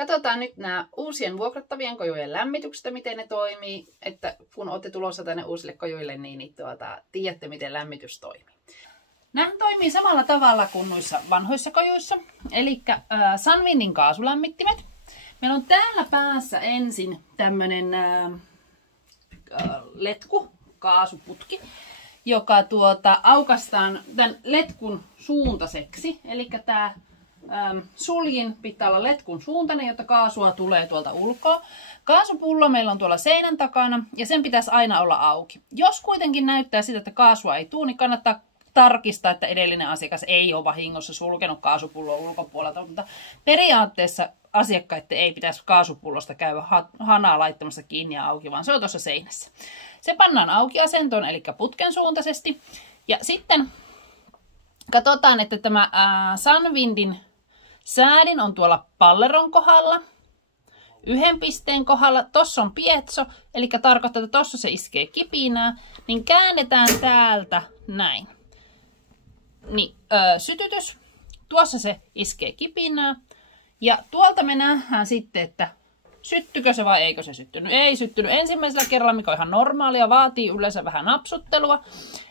Katsotaan nyt nämä uusien vuokrattavien kojujen lämmityksestä, miten ne toimii. Että kun olette tulossa tänne uusille kojuille, niin tiedätte, miten lämmitys toimii. Nämä toimii samalla tavalla kuin noissa vanhoissa kojuissa. Eli Sunwindin kaasulämmittimet. Meillä on täällä päässä ensin tämmönen letku, kaasuputki, joka aukaistaan tämän letkun suuntaiseksi. Eli tämä suljin pitää olla letkun suuntainen, jotta kaasua tulee tuolta ulkoa. Kaasupullo meillä on tuolla seinän takana ja sen pitäisi aina olla auki. Jos kuitenkin näyttää siltä, että kaasua ei tule, niin kannattaa tarkistaa, että edellinen asiakas ei ole vahingossa sulkenut kaasupulloa ulkopuolelta, mutta periaatteessa asiakkaiden ei pitäisi kaasupullosta käydä hanaa laittamassa kiinni ja auki, vaan se on tuossa seinässä. Se pannaan auki asentoon, eli putken suuntaisesti. Ja sitten katsotaan, että tämä Sunwindin säädin on tuolla palleron kohdalla, yhden pisteen kohdalla. Tossa on pietso, eli tarkoittaa, että tossa se iskee kipinää. Niin käännetään täältä näin. Niin, sytytys. Tuossa se iskee kipinää. Ja tuolta me nähdään sitten, että syttykö se vai eikö se syttynyt. Ei syttynyt ensimmäisellä kerralla, mikä on ihan normaalia. Vaatii yleensä vähän napsuttelua.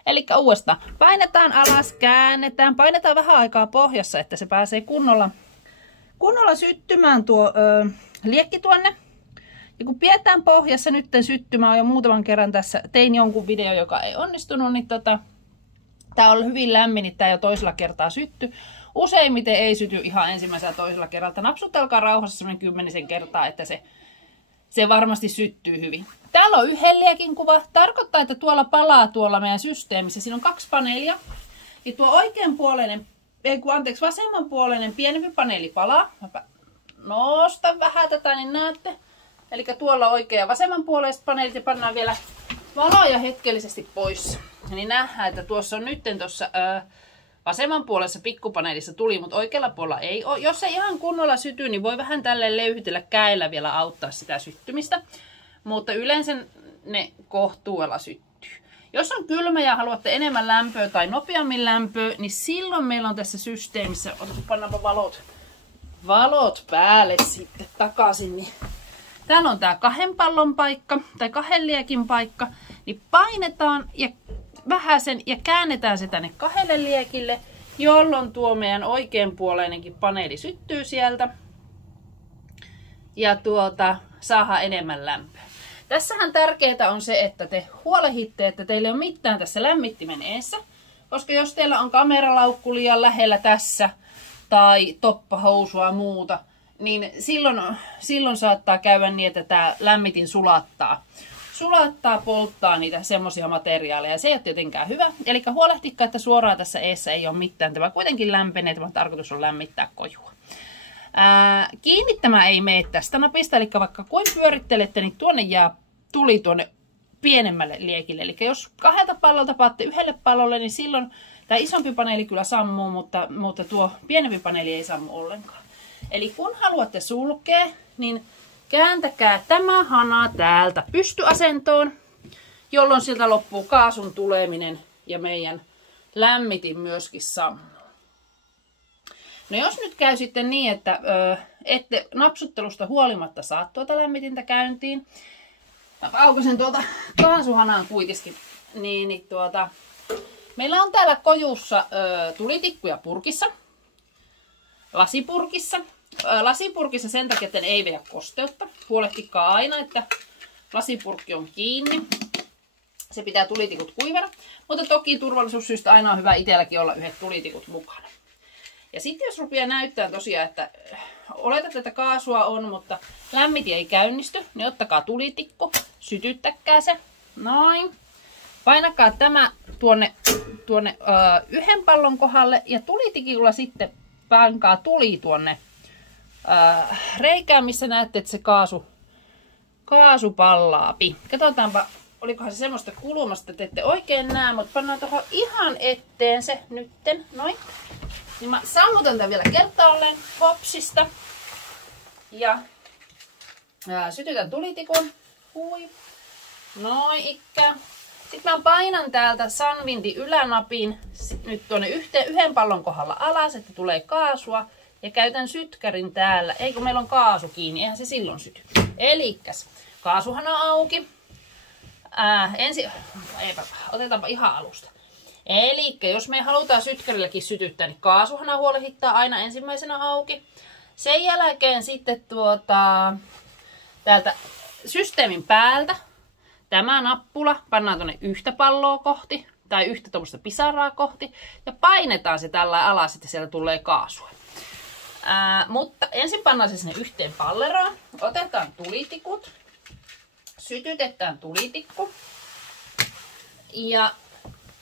Eli uudestaan painetaan alas, käännetään. Painetaan vähän aikaa pohjassa, että se pääsee kunnolla syttymään tuo liekki tuonne. Ja kun pidetään pohjassa nyt syttymään jo muutaman kerran tässä, tein jonkun video, joka ei onnistunut, niin tää on hyvin lämmin, niin tää jo toisella kertaa sytty. Useimmiten ei syty ihan ensimmäisellä toisella kerralla. Napsuttelkaa rauhassa semmoinen 10 kertaa, että se varmasti syttyy hyvin. Täällä on yhden liekin kuva. Tarkoittaa, että tuolla palaa tuolla meidän systeemissä. Siinä on 2 paneelia. Ja tuo vasemmanpuoleinen pienempi paneeli palaa. Mä nostan vähän tätä, niin näette. Eli tuolla oikea ja vasemmanpuoleiset paneelit ja pannaan vielä valoja hetkellisesti pois. Niin nähdään, että tuossa on nyt tuossa vasemman puolessa pikkupaneelissa tuli, mutta oikealla puolella ei ole. Jos se ihan kunnolla sytyy, niin voi vähän tälleen löyhytellä käillä vielä auttaa sitä syttymistä. Mutta yleensä ne kohtuudella syttyy. Jos on kylmä ja haluatte enemmän lämpöä tai nopeammin lämpöä, niin silloin meillä on tässä systeemissä, pannaanpa valot päälle sitten takaisin. Niin täällä on tää 2 pallon paikka tai 2 liekin paikka, niin painetaan ja vähäsen ja käännetään se tänne 2 liekille, jolloin tuo meidän oikeanpuoleinenkin paneeli syttyy sieltä ja saadaan enemmän lämpöä. Tässähän tärkeää on se, että te huolehditte, että teillä ei ole mitään tässä lämmittimen eessä, koska jos teillä on kameralaukku liian lähellä tässä tai toppahousua ja muuta, niin silloin saattaa käydä niin, että tämä lämmitin polttaa niitä semmoisia materiaaleja. Se ei ole tietenkään hyvä. Eli huolehtikaa, että suoraan tässä eessä ei ole mitään. Tämä kuitenkin lämpenee. Tämä tarkoitus on lämmittää kojua. Kiinnittämään ei mene tästä napista. Eli vaikka kuin pyörittelette, niin tuonne jää tuli tuonne pienemmälle liekille. Eli jos 2 pallolta paatte 1 pallolle, niin silloin tämä isompi paneeli kyllä sammuu, mutta tuo pienempi paneeli ei sammu ollenkaan. Eli kun haluatte sulkea, niin kääntäkää tämä hana täältä pystyasentoon, jolloin siltä loppuu kaasun tuleminen ja meidän lämmitin myöskin sammuu. No jos nyt käy sitten niin, että ette napsuttelusta huolimatta saa tuota lämmitintä käyntiin, aukaisen tuolta kaasuhanaan kuitenkin, niin meillä on täällä kojussa tulitikkuja purkissa, lasipurkissa. Lasipurkissa sen takia, että ne ei vedä kosteutta. Huolehtikaa aina, että lasipurkki on kiinni. Se pitää tulitikut kuivana. Mutta toki turvallisuussyistä aina on hyvä itselläkin olla 1 tulitikut mukana. Ja sitten jos rupeaa näyttää tosiaan, että oletat, että kaasua on, mutta lämmitin ei käynnisty, niin ottakaa tulitikku, sytyttäkää se. Noin. Painakaa tämä tuonne 1 pallon kohdalle ja tulitikilla sitten pankaa tuli tuonne reikään, missä näette, että se kaasu pallaapi. Katsotaanpa, olikohan se semmoista kulmasta, että ette oikein näe, mutta pannaan tuohon ihan eteen se nytten. Noin. Niin mä sammutan tämän vielä kertaalleen hopsista. Ja sytytän tulitikun. Hui. Noin ikään. Sitten mä painan täältä Sunwindin ylänapin nyt tuonne 1 pallon kohdalla alas, että tulee kaasua. ja käytän sytkärin täällä. Eikö meillä on kaasu kiinni, eihän se silloin syty. Elikkäs, kaasuhana auki. Otetaanpa ihan alusta. Elikkä jos me halutaan sytkärilläkin sytyttää, niin kaasuhana huolehittaa aina ensimmäisenä auki. Sen jälkeen sitten täältä systeemin päältä tämä nappula pannaan tuonne yhtä palloa kohti tai yhtä tuommoista pisaraa kohti ja painetaan se tällä alas, että sieltä tulee kaasua. Mutta ensin pannaan se sinne yhteen palleroon, otetaan tulitikut, sytytetään tulitikku ja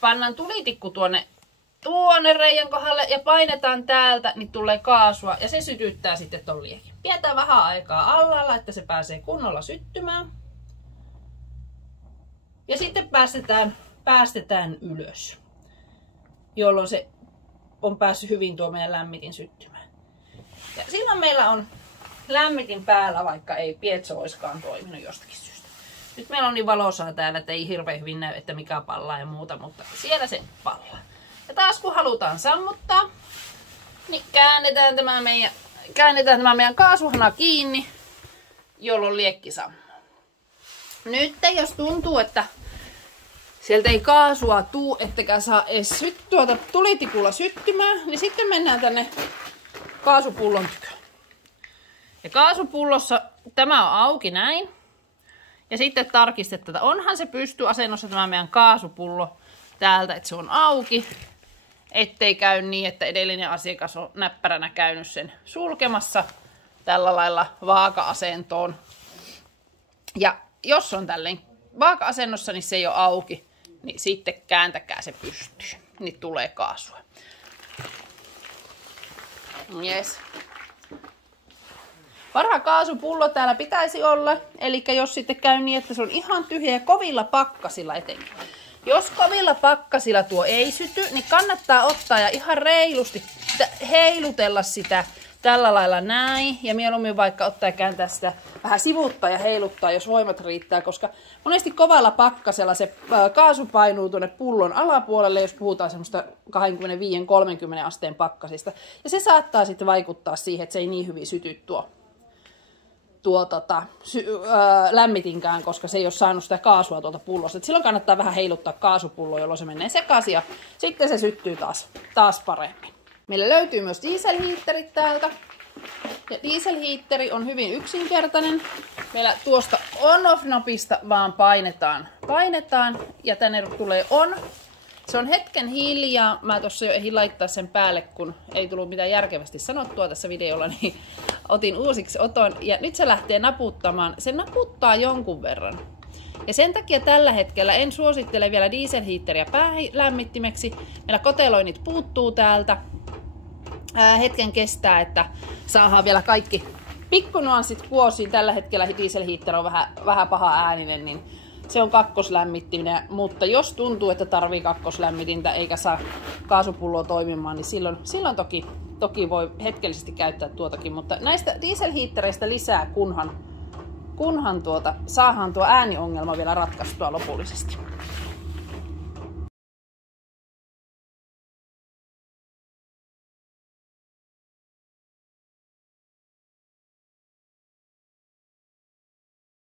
pannaan tulitikku tuonne reiän kohdalle ja painetaan täältä, niin tulee kaasua ja se sytyttää sitten ton liekin. Pidetään vähän aikaa alhaalla, että se pääsee kunnolla syttymään. Ja sitten päästetään ylös, jolloin se on päässyt hyvin tuo meidän lämmitin syttymään. Ja silloin meillä on lämmitin päällä, vaikka ei pietso olisikaan toiminut jostakin syystä. Nyt meillä on niin valosaa täällä, että ei hirveän hyvin näy, että mikä pallaa ja muuta, mutta siellä se pallaa. Ja taas kun halutaan sammuttaa, niin käännetään tämä meidän kaasuhana kiinni, jolloin liekki sammuu. Nyt jos tuntuu, että sieltä ei kaasua tuu, ettekä saa edes tulitikulla syttymään, niin sitten mennään tänne kaasupullon tykö. Ja kaasupullossa tämä on auki näin. Ja sitten tarkistetaan, että onhan se pystyasennossa tämä meidän kaasupullo täältä, että se on auki. Ettei käy niin, että edellinen asiakas on näppäränä käynyt sen sulkemassa tällä lailla vaaka-asentoon. Ja jos on tälleen vaaka-asennossa, niin se ei ole auki, niin sitten kääntäkää se pystyyn. Niin tulee kaasua. Yes. Parha kaasupullo täällä pitäisi olla, eli jos sitten käy niin, että se on ihan tyhjä ja kovilla pakkasilla etenkin. Jos kovilla pakkasilla tuo ei syty, niin kannattaa ottaa ja ihan reilusti heilutella sitä tällä lailla näin. Ja mieluummin vaikka ottaa ja kääntää sitä vähän sivuttaa ja heiluttaa, jos voimat riittää, koska monesti kovalla pakkasella se kaasu painuu tuonne pullon alapuolelle, jos puhutaan semmoista 25-30 asteen pakkasista. Ja se saattaa sitten vaikuttaa siihen, että se ei niin hyvin syty tuo lämmitinkään, koska se ei ole saanut sitä kaasua tuolta pullosta. Et silloin kannattaa vähän heiluttaa kaasupulloa, jolloin se menee sekaisin ja sitten se syttyy taas paremmin. Meillä löytyy myös dieselhiitterit täältä. Ja dieselhiitteri on hyvin yksinkertainen. Meillä tuosta on-off-napista vaan painetaan ja tänne tulee on. Se on hetken hiljaa. Mä tuossa jo ehdin laittaa sen päälle, kun ei tullut mitään järkevästi sanottua tässä videolla, niin otin uusiksi oton. Ja nyt se lähtee naputtamaan. Se naputtaa jonkun verran. Ja sen takia tällä hetkellä en suosittele vielä dieselhiitteriä päälämmittimeksi. Meillä koteloinnit puuttuu täältä. Hetken kestää, että saadaan vielä kaikki pikkunuanssit kuosiin. Tällä hetkellä dieselhiitteri on vähän paha ääninen, niin se on kakkoslämmittiminen, mutta jos tuntuu, että tarvii kakkoslämmitintä eikä saa kaasupulloa toimimaan, niin silloin toki voi hetkellisesti käyttää tuotakin, mutta näistä dieselhiittereistä lisää, kunhan saadaan tuo ääniongelma vielä ratkaistua lopullisesti.